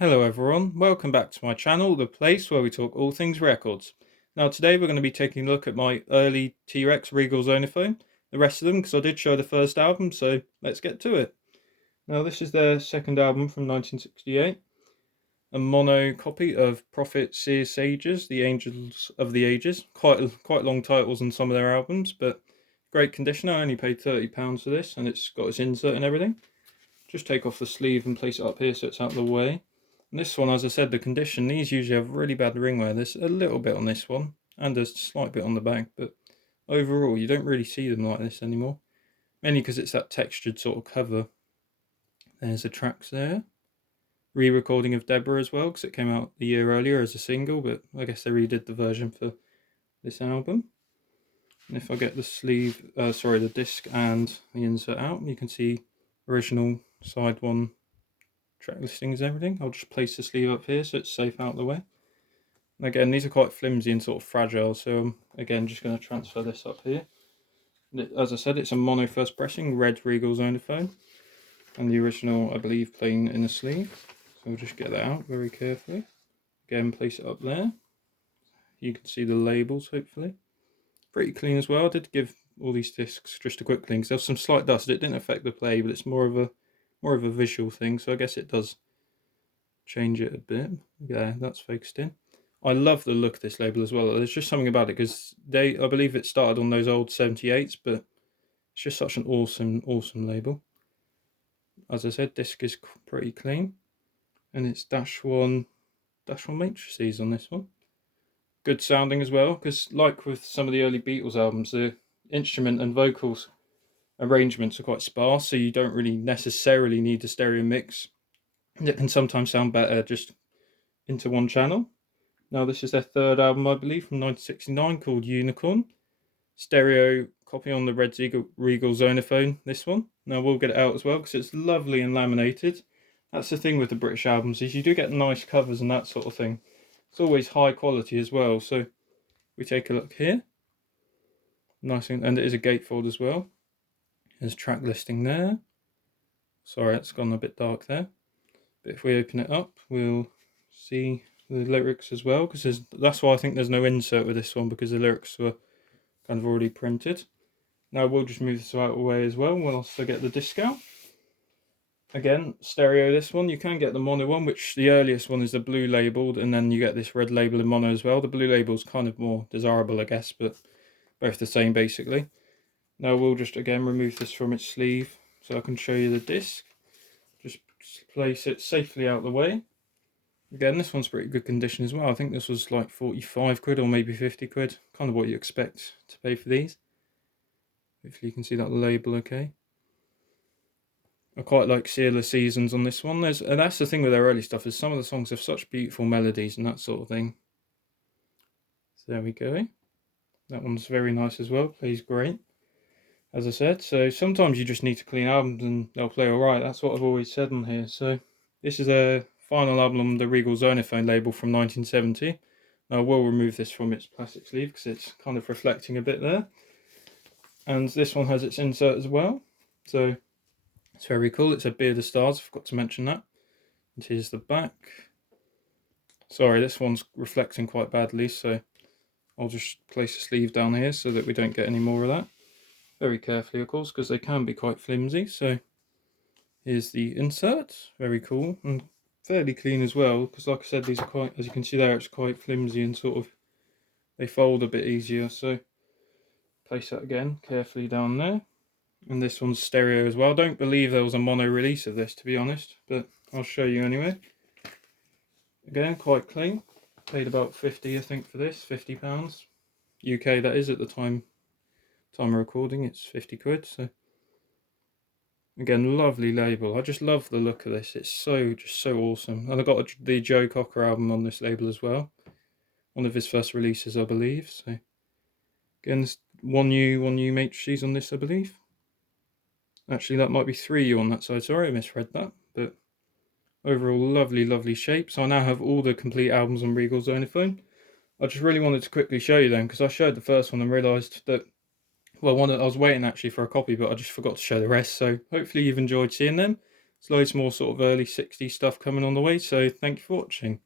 Hello everyone, welcome back to my channel, the place where we talk all things records. Now today we're going to be taking a look at my early T-Rex Regal Zonophone, the rest of them because I did show the first album, so let's get to it. Now this is their second album from 1968, a mono copy of Prophet, Seers, Sages, The Angels of the Ages. Quite long titles on some of their albums, but great condition. I only paid £30 for this and it's got its insert and everything. Just take off the sleeve and place it up here so it's out of the way. And this one, as I said, the condition, these usually have really bad ring wear. There's a little bit on this one and a slight bit on the back, but overall you don't really see them like this anymore. Mainly because it's that textured sort of cover. There's the tracks there. Re-recording of Deborah as well, because it came out a year earlier as a single, but I guess they redid the version for this album. And if I get the sleeve, the disc and the insert out, you can see original side one track listings and everything. I'll just place the sleeve up here so it's safe out of the way. And again, these are quite flimsy and sort of fragile, so I'm again just going to transfer this up here. As I said, it's a mono first pressing, red Regal Zonophone, and the original, I believe, plain in the sleeve. So we'll just get that out very carefully. Again, place it up there. You can see the labels, hopefully. Pretty clean as well. I did give all these discs just a quick clean because there's some slight dust. It didn't affect the play, but it's more of a visual thing, so I guess it does change it a bit. Yeah, that's focused in. I love the look of this label as well. There's just something about it because I believe it started on those old 78s, but it's just such an awesome label. As I said, disc is pretty clean, and it's dash one matrices on this one. Good sounding as well, because like with some of the early Beatles albums, the instrument and vocals arrangements are quite sparse, so you don't really necessarily need a stereo mix. It can sometimes sound better just into one channel. Now this is their third album, I believe, from 1969, called Unicorn. Stereo copy on the red Regal Zonophone, this one. Now we'll get it out as well because it's lovely and laminated. That's the thing with the British albums, is you do get nice covers and that sort of thing. It's always high quality as well, so we take a look here. Nice, and it is a gatefold as well. There's track listing there. Sorry, it's gone a bit dark there. But if we open it up, we'll see the lyrics as well, because that's why I think there's no insert with this one, because the lyrics were kind of already printed. Now we'll just move this out of the way as well. We'll also get the disc out. Again, stereo this one. You can get the mono one, which the earliest one is the blue labelled, and then you get this red label in mono as well. The blue label is kind of more desirable, I guess, but both the same basically. Now we'll just again remove this from its sleeve so I can show you the disc. Just place it safely out of the way. Again, this one's pretty good condition as well. I think this was like 45 quid or maybe 50 quid. Kind of what you expect to pay for these. Hopefully you can see that label okay. I quite like Sealer Seasons on this one. And that's the thing with their early stuff, is some of the songs have such beautiful melodies and that sort of thing. So there we go. That one's very nice as well, plays great. As I said, so sometimes you just need to clean albums and they'll play alright. That's what I've always said on here. So this is a final album on the Regal Zonophone label from 1970. Now I will remove this from its plastic sleeve because it's kind of reflecting a bit there. And this one has its insert as well. So it's very cool. It's a Beard of Stars, I forgot to mention that. And here's the back. Sorry, this one's reflecting quite badly, so I'll just place the sleeve down here so that we don't get any more of that. Very carefully, of course, because they can be quite flimsy. So here's the insert. Very cool and fairly clean as well, because like I said, these are quite, as you can see there, it's quite flimsy and sort of, they fold a bit easier. So place that again carefully down there. And this one's stereo as well. I don't believe there was a mono release of this, to be honest, but I'll show you anyway. Again, quite clean. Paid about 50, I think, for this, £50. UK, that is, at the time of recording, it's 50 quid. So again, lovely label. I just love the look of this. It's just so awesome. And I got the Joe Cocker album on this label as well. One of his first releases, I believe. So again, there's one new matrices on this, I believe. Actually, that might be 3U on that side. Sorry, I misread that. But overall, lovely shape. So I now have all the complete albums on Regal Zonophone. I just really wanted to quickly show you them, because I showed the first one and realised that, well, I was waiting actually for a copy, but I just forgot to show the rest. So hopefully you've enjoyed seeing them. There's loads more sort of early 60s stuff coming on the way, so thank you for watching.